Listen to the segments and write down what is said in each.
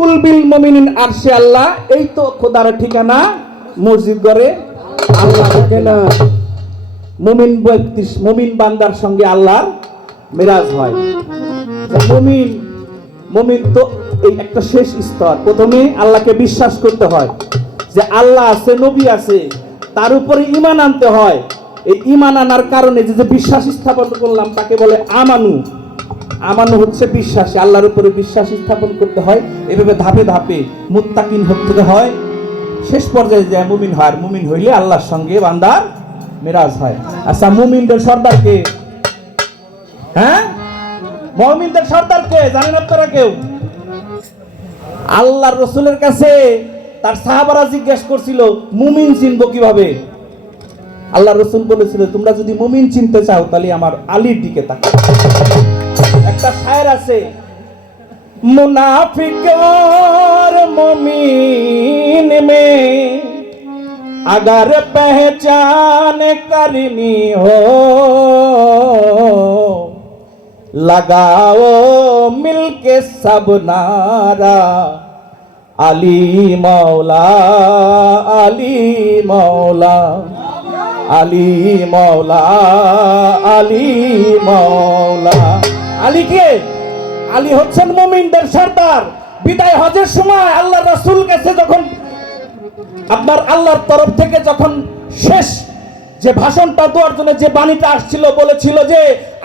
কুলবিল মুমিনিন আরশে আল্লাহ, এই তো খোদার ঠিকানা। মসজিদ ঘরে আল্লাহ থাকে না। মুমিন ব্যক্তি, মুমিন বান্দার সঙ্গে আল্লাহর মিরাজ হয়। মুমিন তো এই একটা শেষ স্তর। প্রথমে আল্লাহকে বিশ্বাস করতে হয় যে আল্লাহ আছে, নবী আছে, তার উপরে ঈমান আনতে হয়। এই ঈমান আনার কারণে যে বিশ্বাস স্থাপন করলাম তাকে বলে আমানু। আমানু হচ্ছে বিশ্বাসী, আল্লাহর উপরে বিশ্বাস স্থাপন করতে হয়। এভাবে ধাপে ধাপে মুত্তাকিন হতে হয়, শেষ পর্যায়ে যায় মুমিন হয়। মুমিন হইলে আল্লাহর সঙ্গে বান্দার মিরাজ হয়। আচ্ছা, মুমিনদের সর্দার কে? হ্যাঁ, মুমিনদের সর্দার কে জানেন আপনারা কেউ? আল্লাহর রাসূলের কাছে তার সাহাবারা জিজ্ঞেস করছিল মুমিন চিনবো কিভাবে? আল্লাহর রাসূল বলেছিল, তোমরা যদি মুমিন চিনতে চাও তাহলে আমার আলীর দিকে তাকাও। একটা শায়ের আছে, মুনাফিক और मुमीन में अगर पहचान करनी हो लगाओ मिलके सब नारा अली मौला अली मौला अली मौला अली मौला। আলী কে? আলী হচ্ছেন মুমিনদের সর্দার। বিদায় হজের সময় আল্লাহর রাসূল কাছে যখন আপনার আল্লাহর তরফ থেকে যখন শেষ যে ভাষণটা দেওয়ার জন্য যে বাণীটা আসছিল, বলেছিল যে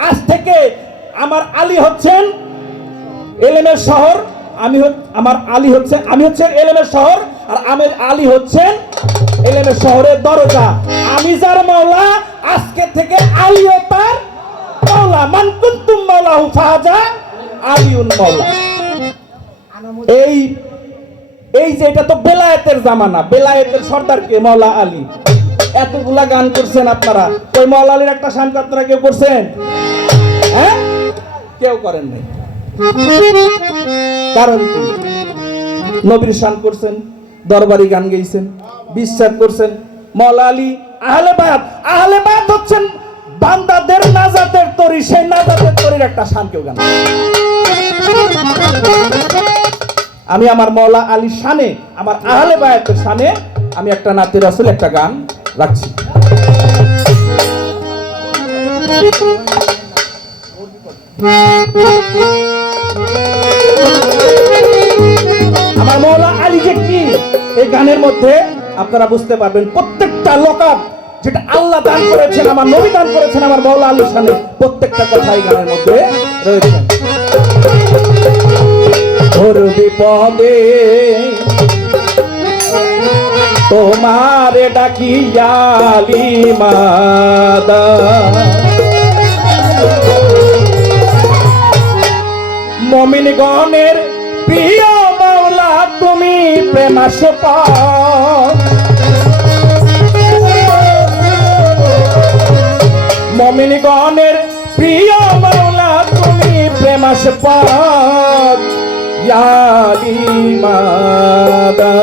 আজ থেকে আমার আলী হচ্ছেন এলেমের শহর, আমি হচ্ছেন এলেমের শহর, আর আমের আলী হচ্ছেন এলেমের শহরের দরজা। আমি যার মাওলা, আজকে থেকে আলীও তার মাওলা। মান কুনতুম মাওলাহু ফাহাজা আলিউন মাওলা। এই যে এটা তো বেলায়েতের জামানা, বেলায়েতের সর্দারকে মাওলা আলী। এতগুলা গান করছেন আপনারা, ওই মাওলা আলীর একটা শান আপনারা কেউ করছেন? হ্যাঁ, কেউ করেন নাই। কারণ কি? নবীর শান করছেন, দরবারি গান গাইছেন, বিশ্বাস করছেন। মাওলা আলী আহলে বায়াত হচ্ছেন বান্দাদের নাজাতের তরি, সেই নাজাতের তরির একটা শান কেউ গান। আমি আমার মাওলা আলী শানে, আমার আহলে বায়াতের শানে আমি একটা নাতে রাসূল একটা গান রাখছি। আমার মাওলা আলী যে কি, এই গানের মধ্যে আপনারা বুঝতে পারবেন। প্রত্যেকটা লোকাপ যেটা আল্লাহ দান করেছেন, আমার নবী দান করেছেন আমার মাওলা আলীর শানে, প্রত্যেকটা কথা এই গানের মধ্যে রয়েছে। ওর বিপদে তোমারে ডাকি আলী মাদা, মুমিনগণের প্রিয় মাওলা তুমি প্রেমাস্পদ, মুমিনগণের প্রিয় মাওলা তুমি প্রেমাস্পদ আলী মাদা।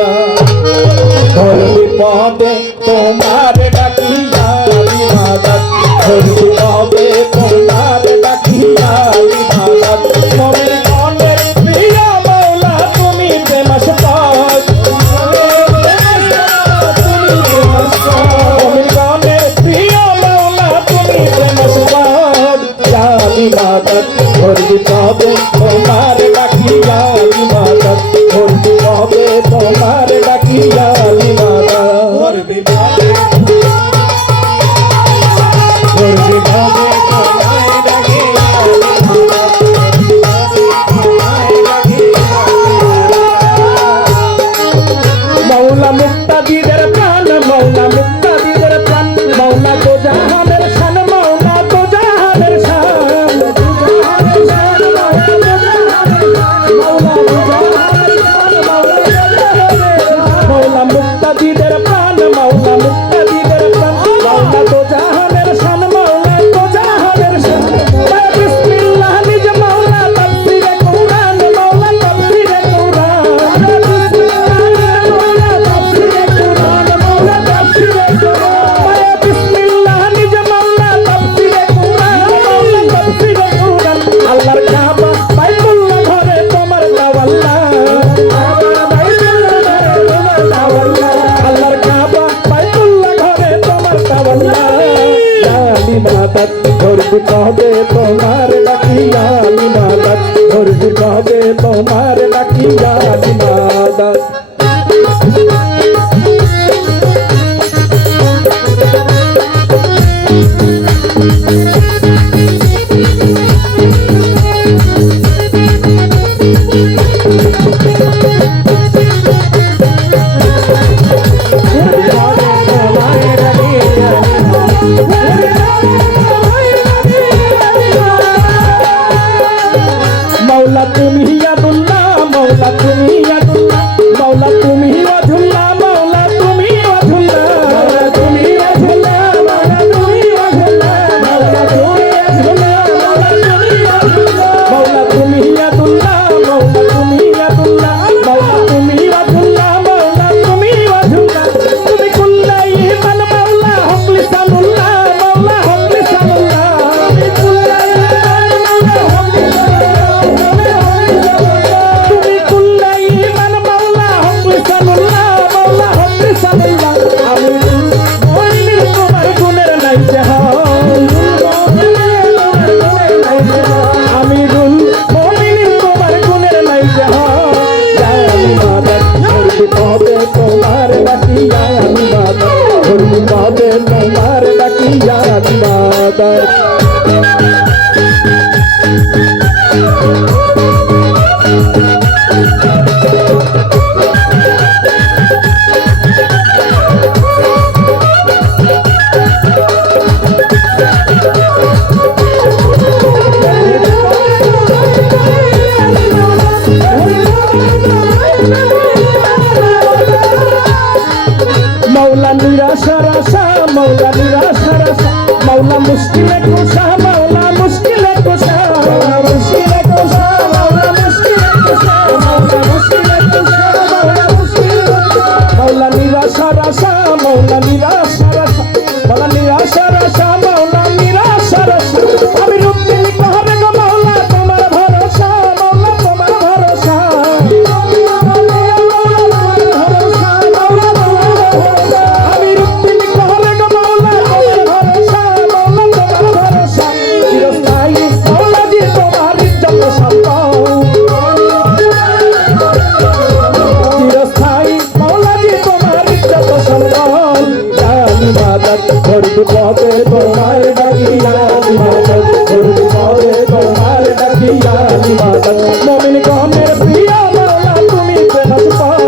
তোর বিপদে তোমার ডাকি আলী মাদা, তোর বিপদে তোমার ডাকি আলী মাদা, মুমিনগণের প্রিয় মাওলা তুমি প্রেমাস্পদ, মুমিনগণের প্রিয় মাওলা তুমি প্রেমাস্পদ আলী মাদা। তোর বিপদে তোমার ডাকি আলী মাদা, তোর বিপদে তোমার ডাকি আলী মাদা। ডাকিয়া মাদার मौला तुम्ही अब्दुल्लाह मौला तुम्ही अब्दुल्लाह मौला तुम्ही अब्दुल्लाह मौला तुम्ही अब्दुल्लाह मौला तुम्ही अब्दुल्लाह मौला तुम्ही अब्दुल्लाह मौला तुम्ही अब्दुल्लाह मौला तुम्ही अब्दुल्लाह मौला तुम्ही अब्दुल्लाह मौला तुम्ही अब्दुल्लाह मौला तुम्ही अब्दुल्लाह तुम्ही कुल्लाई मन मौला हुक्लिसानुल्लाह मौला हुक्लिसानुल्लाह तुम्ही कुल्लाई তোমার ডাকিয়া মাদার मौला निराशा राशा मौला निराशा राशा मौला मुश्किल कुशा मौला मुश्किल कुशा मौला मुश्किल कुशा मौला मुश्किल कुशा मौला मुश्किल कुशा मौला मुश्किल मौला निराशा राशा मौला निराशा राशा मौला निराशा राशा मौला निराशा राशा अभी रुकते कहबे गो मौला तुम्हार भरोसा मौला तुम्हार भरोसा বিপদে তোমার ডাকিয়া মাদত বিপদে তোমার ডাকিয়া মাদত মুমিন গণের প্রিয় মাওলা তুমি ফেরত পাও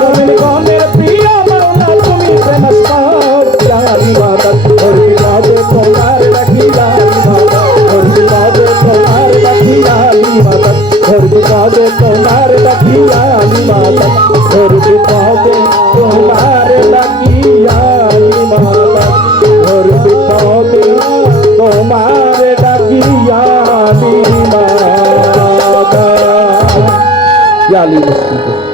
মুমিন গণের প্রিয় মাওলা তুমি ফেরত পাও জানি মাদত বিপদে তোমার ডাকিয়া মাদত বিপদে তোমার ডাকিয়া মাদত বিপদে তোমার ডাকিয়া মাদত বিপদে তোমার ডাকিয়া মাদত বিপদে তোমার ডাকিয়া মাদত।